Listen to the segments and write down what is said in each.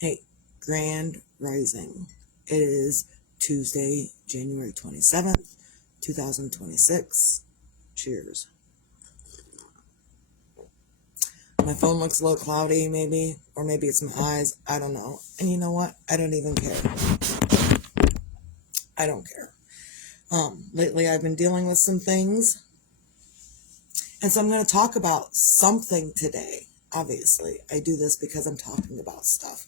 Hey, Grand Rising. It is Tuesday, January 27th, 2026. Cheers. My phone looks a little cloudy, maybe, or maybe it's my eyes. I don't know. And you know what? I don't even care. I don't care. Lately I've been dealing with some things, and so I'm going to talk about something today. Obviously, I do this because I'm talking about stuff.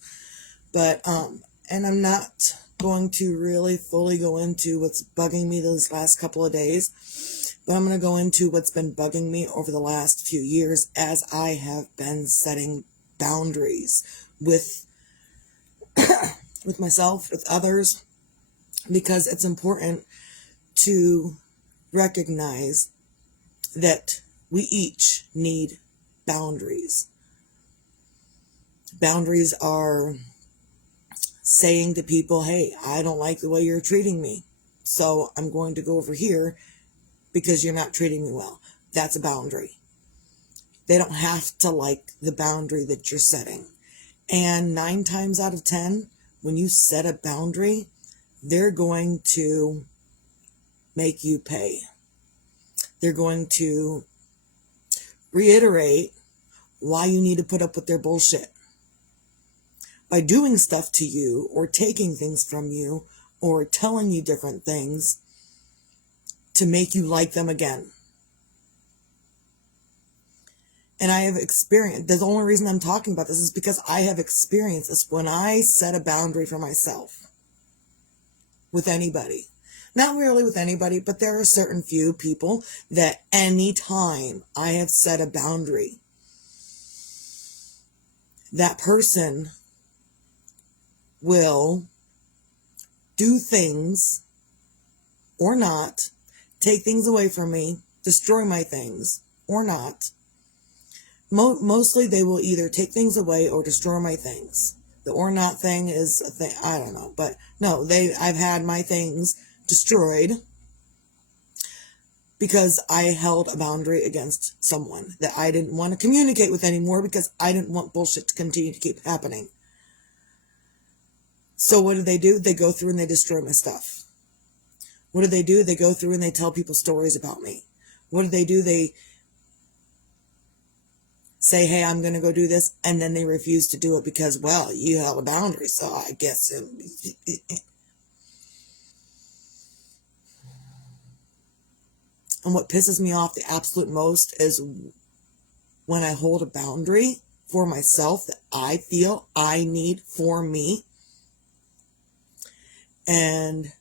But, and I'm not going to really fully go into what's bugging me those last couple of days, but I'm going to go into what's been bugging me over the last few years as I have been setting boundaries with myself, with others, because it's important to recognize that we each need boundaries. Boundaries are saying to people, hey, I don't like the way you're treating me, so I'm going to go over here because you're not treating me well. That's a boundary. They don't have to like the boundary that you're setting. And 9 times out of 10, when you set a boundary, they're going to make you pay. They're going to reiterate why you need to put up with their bullshit. By doing stuff to you or taking things from you or telling you different things to make you like them again. And I have experienced, the only reason I'm talking about this is because I have experienced this when I set a boundary for myself with anybody. Not really with anybody, but there are certain few people that anytime I have set a boundary, that person will do things or not, take things away from me, destroy my things or not. Mostly they will either take things away or destroy my things. The or not thing is a thing, I don't know, but no, I've had my things destroyed because I held a boundary against someone that I didn't want to communicate with anymore because I didn't want bullshit to continue to keep happening. So what do? They go through and they destroy my stuff. What do? They go through and they tell people stories about me. What do? They say, hey, I'm going to go do this, and then they refuse to do it because, well, you held a boundary, so I guess. And what pisses me off the absolute most is when I hold a boundary for myself that I feel I need for me, and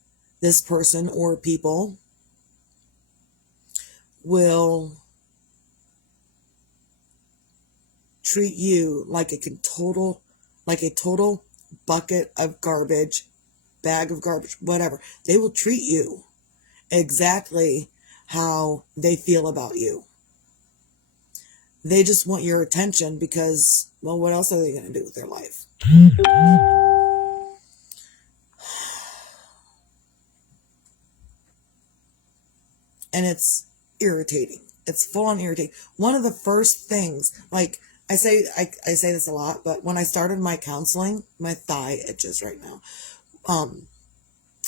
this person or people will treat you like a total bucket of garbage, bag of garbage, whatever. They will treat you exactly how they feel about you. They just want your attention because, well, what else are they going to do with their life? And it's irritating. It's full on irritating. One of the first things, like I say this a lot, but when I started my counseling, my thigh itches right now.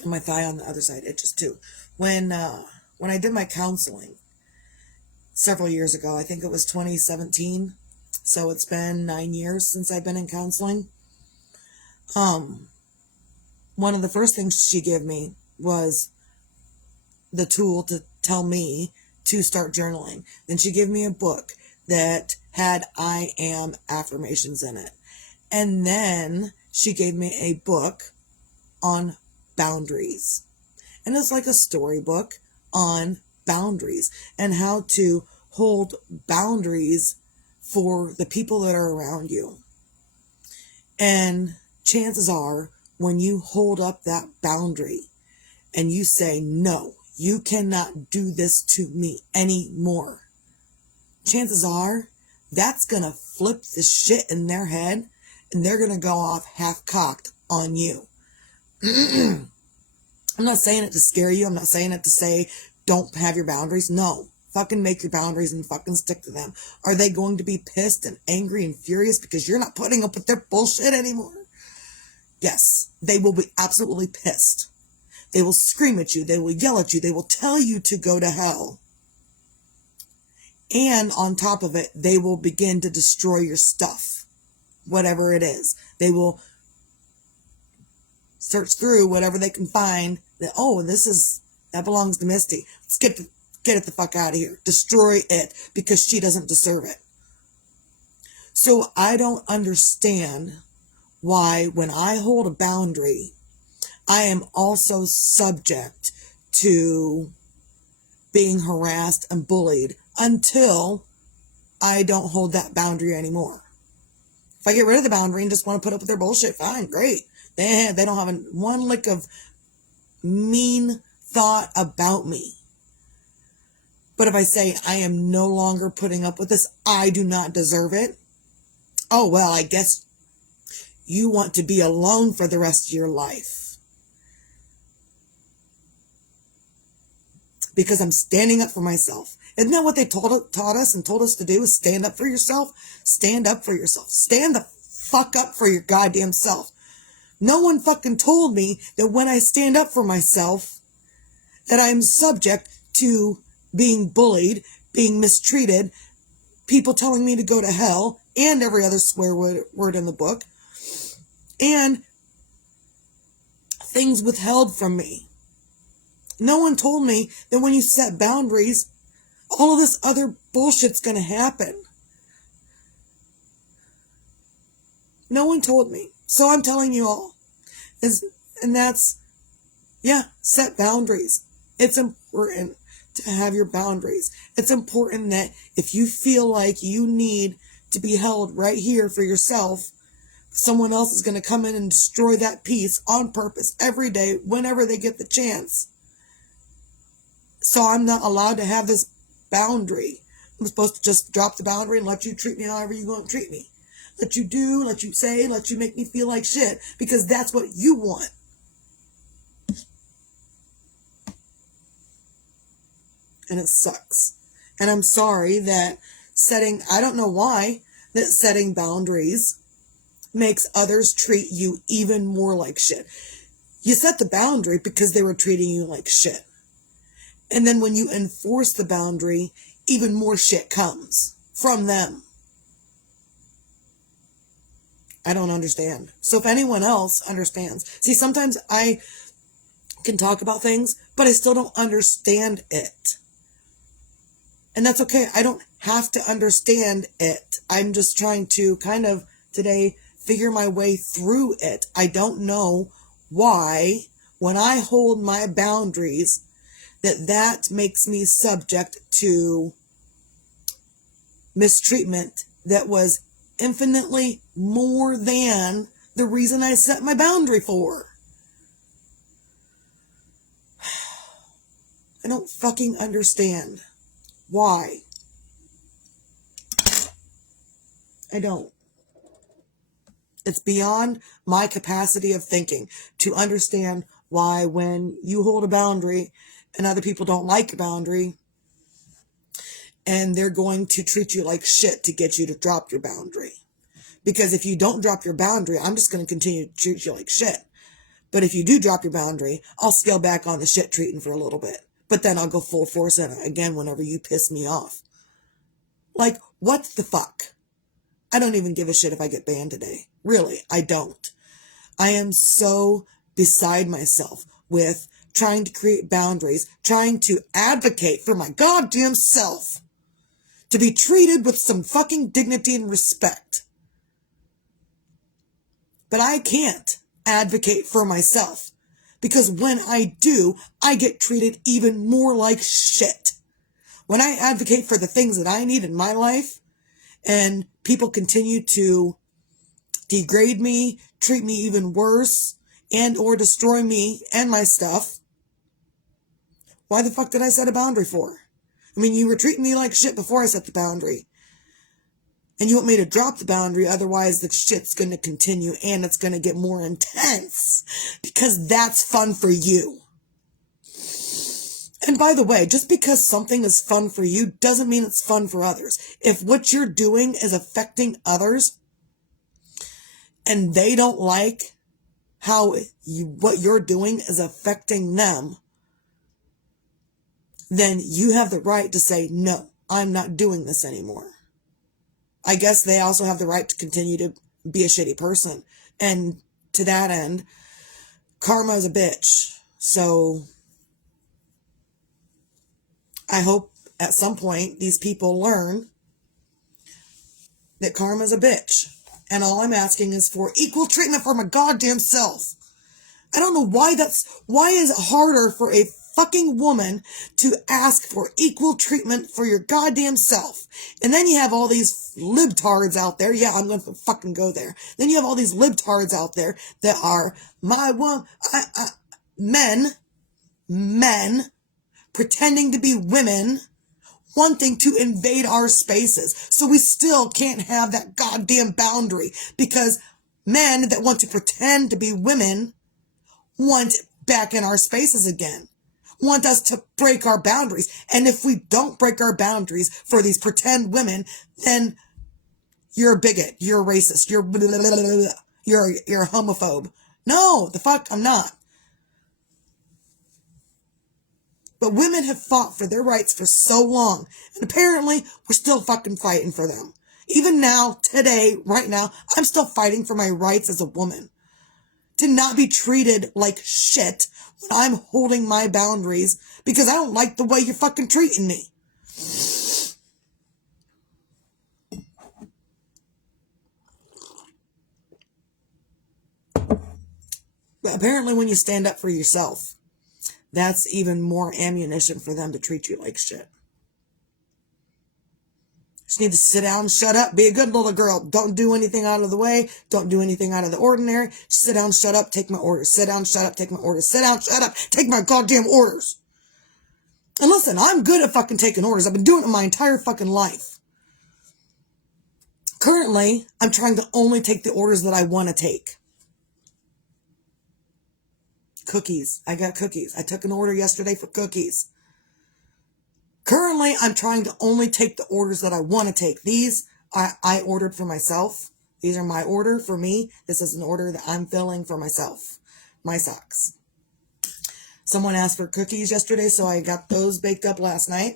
My thigh on the other side itches too. When I did my counseling several years ago, I think it was 2017. So it's been 9 years since I've been in counseling. One of the first things she gave me was the tool to tell me to start journaling. Then she gave me a book that had I am affirmations in it. And then she gave me a book on boundaries. And it's like a storybook on boundaries and how to hold boundaries for the people that are around you. And chances are, when you hold up that boundary and you say, no, you cannot do this to me anymore, chances are that's going to flip the shit in their head and they're going to go off half-cocked on you. I'm not saying it to scare you. I'm not saying it to say don't have your boundaries. No. Fucking make your boundaries and fucking stick to them. Are they going to be pissed and angry and furious because you're not putting up with their bullshit anymore? Yes, they will be absolutely pissed. They will scream at you. They will yell at you. They will tell you to go to hell. And on top of it, they will begin to destroy your stuff, whatever it is. They will search through whatever they can find that, oh, that belongs to Misty. Let's get it the fuck out of here. Destroy it because she doesn't deserve it. So I don't understand why when I hold a boundary, I am also subject to being harassed and bullied until I don't hold that boundary anymore. If I get rid of the boundary and just want to put up with their bullshit, fine, great. They don't have one lick of mean thought about me. But if I say I am no longer putting up with this, I do not deserve it. Oh, well, I guess you want to be alone for the rest of your life. Because I'm standing up for myself. Isn't that what they taught us and told us to do? Stand up for yourself? Stand up for yourself. Stand the fuck up for your goddamn self. No one fucking told me that when I stand up for myself, that I'm subject to being bullied, being mistreated, people telling me to go to hell, and every other swear word in the book, and things withheld from me. No one told me that when you set boundaries, all of this other bullshit's going to happen. No one told me. So I'm telling you all. And that's, set boundaries. It's important to have your boundaries. It's important that if you feel like you need to be held right here for yourself, someone else is going to come in and destroy that peace on purpose every day, whenever they get the chance. So I'm not allowed to have this boundary. I'm supposed to just drop the boundary and let you treat me however you want to treat me. Let you do, let you say, let you make me feel like shit, because that's what you want. And it sucks. And I'm sorry that I don't know why, that setting boundaries makes others treat you even more like shit. You set the boundary because they were treating you like shit. And then when you enforce the boundary, even more shit comes from them. I don't understand. So if anyone else understands. See, sometimes I can talk about things, but I still don't understand it. And that's okay. I don't have to understand it. I'm just trying to kind of today figure my way through it. I don't know why when I hold my boundaries that makes me subject to mistreatment that was infinitely more than the reason I set my boundary for. I don't fucking understand why. I don't. It's beyond my capacity of thinking to understand why when you hold a boundary and other people don't like a boundary, and they're going to treat you like shit to get you to drop your boundary. Because if you don't drop your boundary, I'm just going to continue to treat you like shit. But if you do drop your boundary, I'll scale back on the shit treating for a little bit. But then I'll go full force in it again whenever you piss me off. Like, what the fuck? I don't even give a shit if I get banned today. Really, I don't. I am so beside myself with trying to create boundaries, trying to advocate for my goddamn self to be treated with some fucking dignity and respect. But I can't advocate for myself because when I do, I get treated even more like shit. When I advocate for the things that I need in my life and people continue to degrade me, treat me even worse, and or destroy me and my stuff, why the fuck did I set a boundary for? I mean, you were treating me like shit before I set the boundary. And you want me to drop the boundary, otherwise the shit's going to continue and it's going to get more intense. Because that's fun for you. And by the way, just because something is fun for you doesn't mean it's fun for others. If what you're doing is affecting others and they don't like how what you're doing is affecting them, then you have the right to say, no, I'm not doing this anymore. I guess they also have the right to continue to be a shitty person. And to that end, karma is a bitch. So I hope at some point these people learn that karma is a bitch. And all I'm asking is for equal treatment for my goddamn self. I don't know why is it harder for a fucking woman to ask for equal treatment for your goddamn self. And then you have all these libtards out there. Yeah, I'm going to fucking go there. Then you have all these libtards out there that are men pretending to be women, wanting to invade our spaces. So we still can't have that goddamn boundary because men that want to pretend to be women want back in our spaces again, want us to break our boundaries. And if we don't break our boundaries for these pretend women, then you're a bigot, you're a racist, you're a homophobe. No, the fuck, I'm not. But women have fought for their rights for so long, and apparently we're still fucking fighting for them. Even now, today, right now, I'm still fighting for my rights as a woman. To not be treated like shit when I'm holding my boundaries because I don't like the way you're fucking treating me. But apparently when you stand up for yourself, that's even more ammunition for them to treat you like shit. Just need to sit down, shut up, be a good little girl. Don't do anything out of the way. Don't do anything out of the ordinary. Sit down, shut up, take my orders. Sit down, shut up, take my orders. Sit down, shut up, take my goddamn orders. And listen, I'm good at fucking taking orders. I've been doing it my entire fucking life. Currently, I'm trying to only take the orders that I want to take. Cookies. I got cookies. I took an order yesterday for cookies. Currently, I'm trying to only take the orders that I want to take. These I ordered for myself. These are my order for me. This is an order that I'm filling for myself. My socks. Someone asked for cookies yesterday, so I got those baked up last night.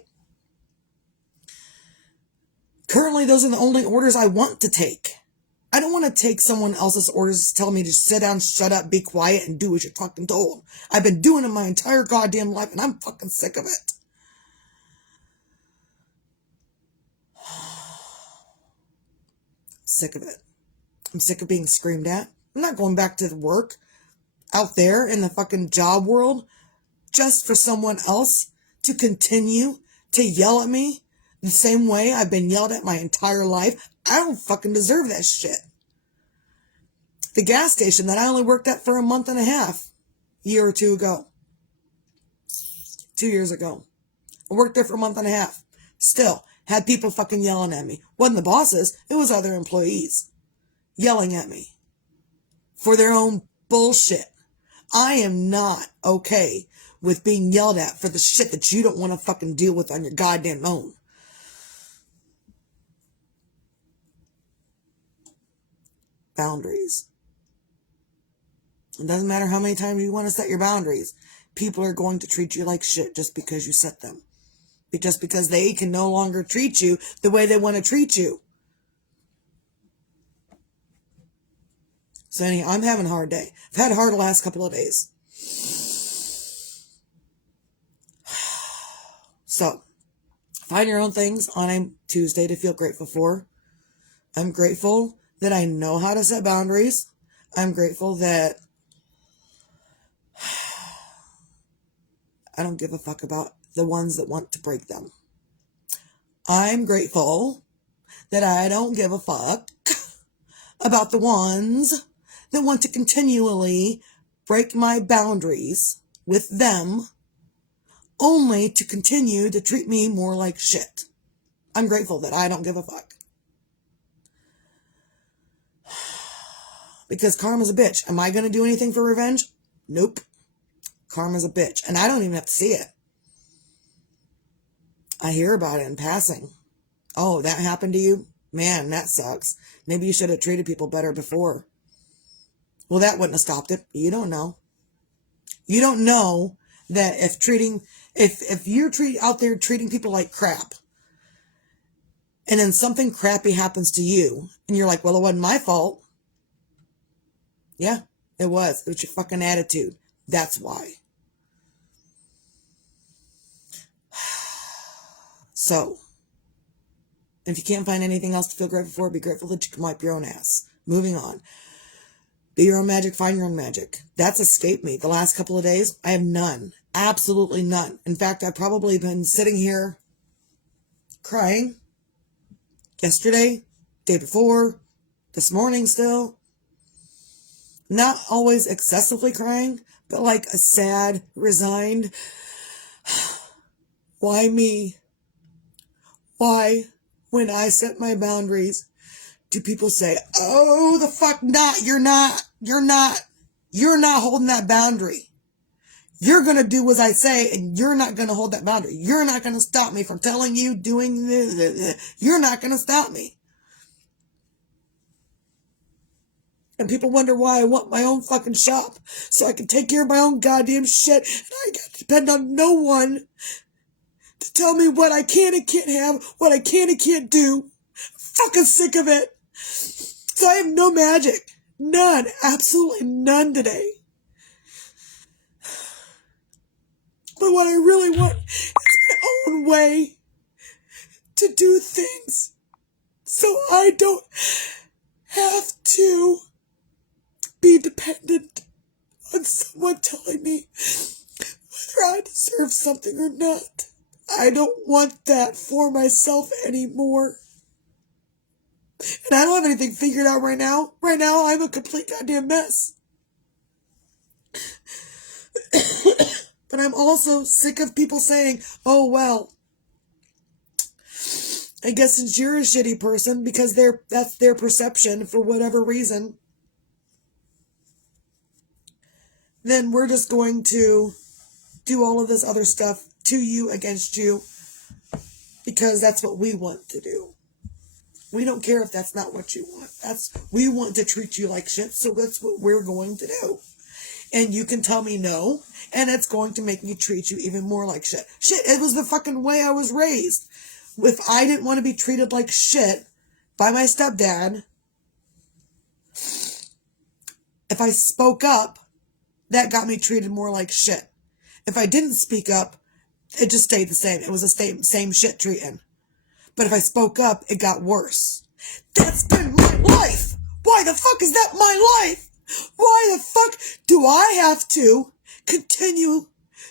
Currently, those are the only orders I want to take. I don't want to take someone else's orders telling me to sit down, shut up, be quiet, and do what you're fucking told. I've been doing it my entire goddamn life, and I'm fucking sick of it. Sick of it. I'm sick of being screamed at. I'm not going back to the work out there in the fucking job world just for someone else to continue to yell at me the same way I've been yelled at my entire life. I don't fucking deserve that shit. The gas station that I only worked at for a month and a half, year or two ago. 2 years ago. I worked there for a month and a half. Still, had people fucking yelling at me. Wasn't the bosses, it was other employees yelling at me for their own bullshit. I am not okay with being yelled at for the shit that you don't want to fucking deal with on your goddamn own. Boundaries. It doesn't matter how many times you want to set your boundaries. People are going to treat you like shit just because you set them. Just because they can no longer treat you the way they want to treat you. So anyhow, I'm having a hard day. I've had a hard last couple of days. So, find your own things on a Tuesday to feel grateful for. I'm grateful that I know how to set boundaries. I'm grateful that I don't give a fuck about the ones that want to break them. I'm grateful that I don't give a fuck about the ones that want to continually break my boundaries with them only to continue to treat me more like shit. I'm grateful that I don't give a fuck. Because karma's a bitch. Am I going to do anything for revenge? Nope. Karma's a bitch. And I don't even have to see it. I hear about it in passing. Oh, that happened to you? Man, that sucks. Maybe you should have treated people better before. Well, that wouldn't have stopped it. You don't know. You don't know that if you're out there treating people like crap, and then something crappy happens to you, and you're like, well, it wasn't my fault. Yeah, it was. It was your fucking attitude. That's why. So, if you can't find anything else to feel grateful for, be grateful that you can wipe your own ass. Moving on. Be your own magic, find your own magic. That's escaped me. The last couple of days, I have none. Absolutely none. In fact, I've probably been sitting here crying yesterday, day before, this morning still. Not always excessively crying, but like a sad, resigned, why me? Why, when I set my boundaries, do people say, oh, the fuck not, you're not holding that boundary. You're going to do as I say, and you're not going to hold that boundary. You're not going to stop me from telling you, doing this. You're not going to stop me. And people wonder why I want my own fucking shop, so I can take care of my own goddamn shit, and I got to depend on no one to tell me what I can and can't have, what I can and can't do. I'm fucking sick of it. So I have no magic. None. Absolutely none today. But what I really want is my own way to do things, so I don't have to be dependent on someone telling me whether I deserve something or not. I don't want that for myself anymore. And I don't have anything figured out right now. Right now, I'm a complete goddamn mess. But I'm also sick of people saying, oh, well, I guess since you're a shitty person, because that's their perception for whatever reason, then we're just going to do all of this other stuff to you, against you, because that's what we want to do. We don't care if that's not what you want. We want to treat you like shit, so that's what we're going to do. And you can tell me no, and it's going to make me treat you even more like shit. Shit, it was the fucking way I was raised. If I didn't want to be treated like shit by my stepdad, if I spoke up, that got me treated more like shit. If I didn't speak up, it just stayed the same. It was the same shit treating. But if I spoke up, it got worse. That's been my life. Why the fuck is that my life? Why the fuck do I have to continue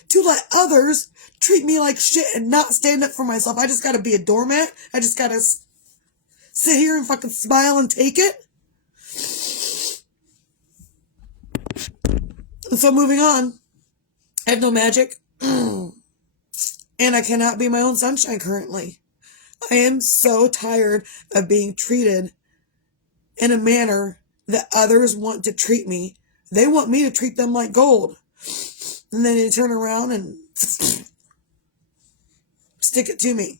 to let others treat me like shit and not stand up for myself? I just gotta be a doormat? I just gotta sit here and fucking smile and take it? So moving on. I have no magic. And I cannot be my own sunshine currently. I am so tired of being treated in a manner that others want to treat me. They want me to treat them like gold. And then they turn around and stick it to me.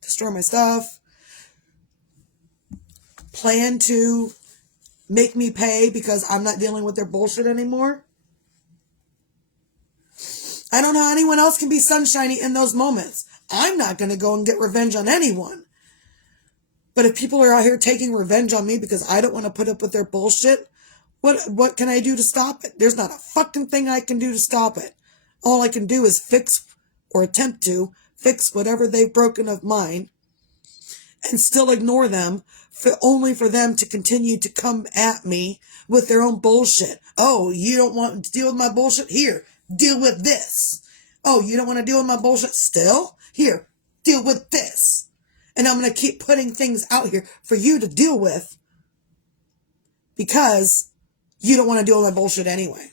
Destroy my stuff. Plan to make me pay because I'm not dealing with their bullshit anymore. I don't know how anyone else can be sunshiny in those moments. I'm not going to go and get revenge on anyone. But if people are out here taking revenge on me because I don't want to put up with their bullshit, what can I do to stop it? There's not a fucking thing I can do to stop it. All I can do is fix, or attempt to fix, whatever they've broken of mine, and still ignore them, only for them to continue to come at me with their own bullshit. Oh, you don't want to deal with my bullshit? Here, deal with this. Oh, you don't want to deal with my bullshit still? Here, deal with this. And I'm going to keep putting things out here for you to deal with because you don't want to deal with my bullshit anyway.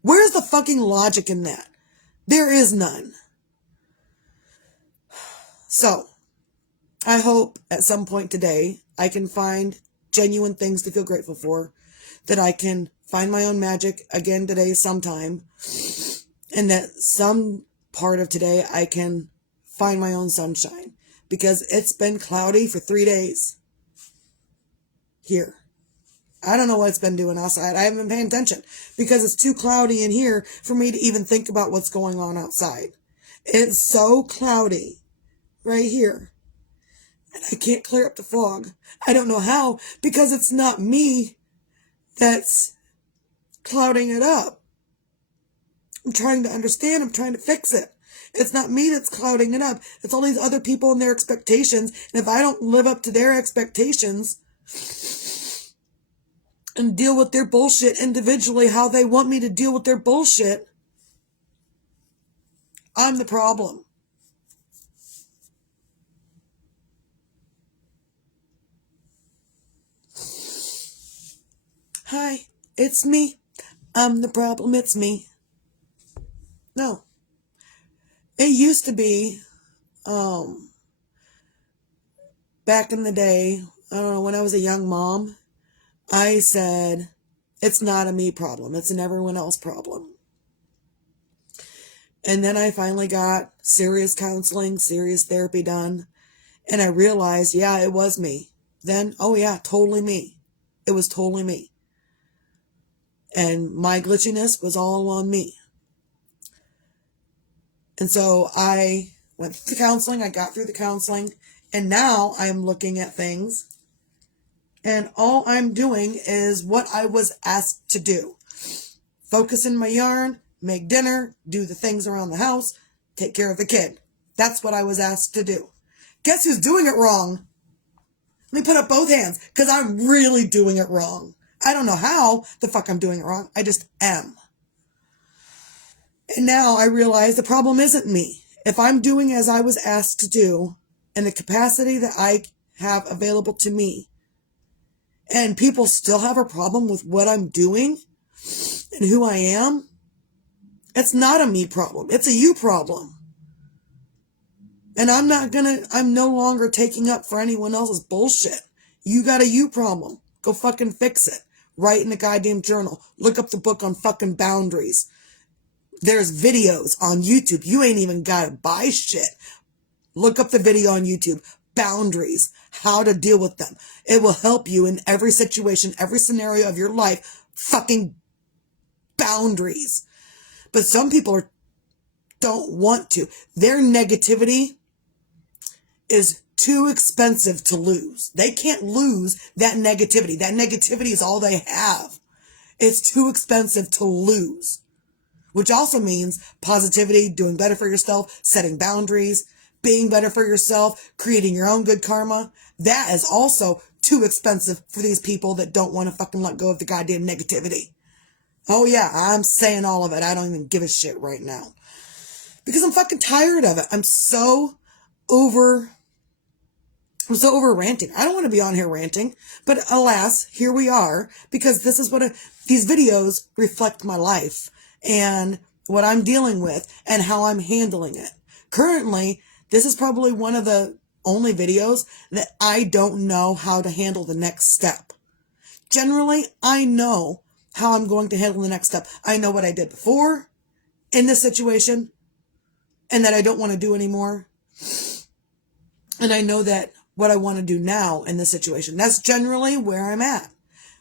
Where's the fucking logic in that? There is none. So, I hope at some point today I can find genuine things to feel grateful for, that I can find my own magic again today sometime, and that some part of today I can find my own sunshine, because it's been cloudy for 3 days here. I don't know what it's been doing outside. I haven't been paying attention because it's too cloudy in here for me to even think about what's going on outside. It's so cloudy right here. And I can't clear up the fog. I don't know how, because it's not me that's clouding it up. I'm trying to understand. I'm trying to fix it. It's not me that's clouding it up. It's all these other people and their expectations. And if I don't live up to their expectations and deal with their bullshit individually how they want me to deal with their bullshit, I'm the problem. Hi, it's me. I'm the problem. It's me. No. It used to be, back in the day, I don't know, when I was a young mom, I said, it's not a me problem. It's an everyone else problem. And then I finally got serious counseling, serious therapy done. And I realized, yeah, it was me. Then, oh yeah, totally me. It was totally me. And my glitchiness was all on me. And so I went through counseling. I got through the counseling. And now I'm looking at things. And all I'm doing is what I was asked to do. Focus in my yarn, make dinner, do the things around the house, take care of the kid. That's what I was asked to do. Guess who's doing it wrong? Let me put up both hands, because I'm really doing it wrong. I don't know how the fuck I'm doing it wrong. I just am. And now I realize the problem isn't me. If I'm doing as I was asked to do, and the capacity that I have available to me, and people still have a problem with what I'm doing and who I am, it's not a me problem. It's a you problem. And I'm no longer taking up for anyone else's bullshit. You got a you problem. Go fucking fix it. Write in the goddamn journal. Look up the book on fucking boundaries. There's videos on YouTube. You ain't even gotta buy shit. Look up the video on YouTube. Boundaries. How to deal with them. It will help you in every situation, every scenario of your life. Fucking boundaries. But some people don't want to. Their negativity is too expensive to lose. They can't lose that negativity. That negativity is all they have. It's too expensive to lose. Which also means positivity, doing better for yourself, setting boundaries, being better for yourself, creating your own good karma. That is also too expensive for these people that don't want to fucking let go of the goddamn negativity. Oh yeah, I'm saying all of it. I don't even give a shit right now. Because I'm fucking tired of it. I'm so over ranting. I don't want to be on here ranting, but alas, here we are, because this is these videos reflect my life and what I'm dealing with and how I'm handling it. Currently, this is probably one of the only videos that I don't know how to handle the next step. Generally, I know how I'm going to handle the next step. I know what I did before in this situation and that I don't want to do anymore. And I know that what I want to do now in this situation. That's generally where I'm at.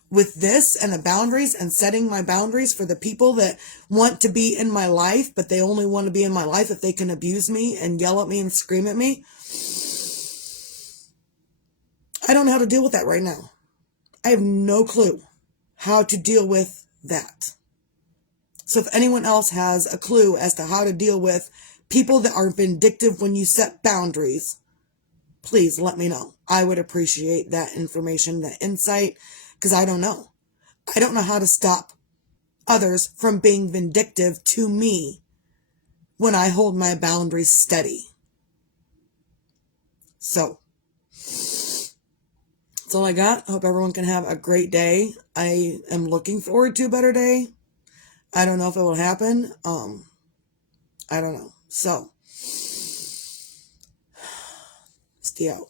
With this and the boundaries and setting my boundaries for the people that want to be in my life, but they only want to be in my life if they can abuse me and yell at me and scream at me. I don't know how to deal with that right now. I have no clue how to deal with that. So if anyone else has a clue as to how to deal with people that are vindictive when you set boundaries, please let me know. I would appreciate that information, that insight, because I don't know. I don't know how to stop others from being vindictive to me when I hold my boundaries steady. So, that's all I got. I hope everyone can have a great day. I am looking forward to a better day. I don't know if it will happen. I don't know. So, stay out.